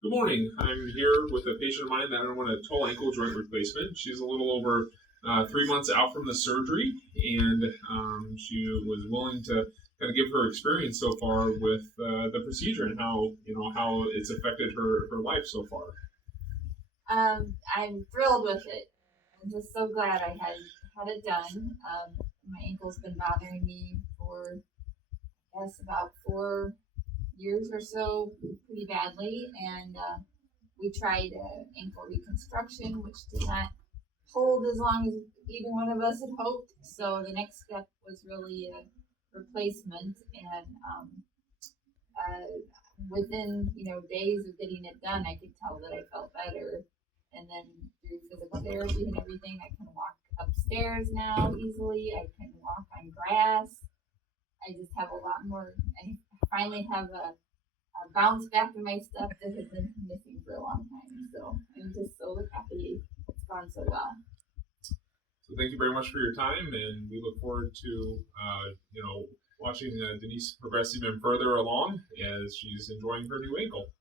Good morning. I'm here with a patient of mine that underwent a toe ankle joint replacement. She's a little over 3 months out from the surgery, and she was willing to kind of give her experience so far with the procedure and how it's affected her life so far. I'm thrilled with it. I'm just so glad I had it done. My ankle's been bothering me for, I guess, about 4 years or so, pretty badly, and we tried ankle reconstruction, which did not hold as long as either one of us had hoped. So the next step was really a replacement, and within days of getting it done, I could tell that I felt better. And then through physical therapy and everything, I can walk upstairs now easily. I can walk on grass. I just have a lot more. I finally have a bounce back in my stuff that has been missing for a long time. So I'm just so happy it's gone so well. So thank you very much for your time, and we look forward to watching Denise progress even further along as she's enjoying her new ankle.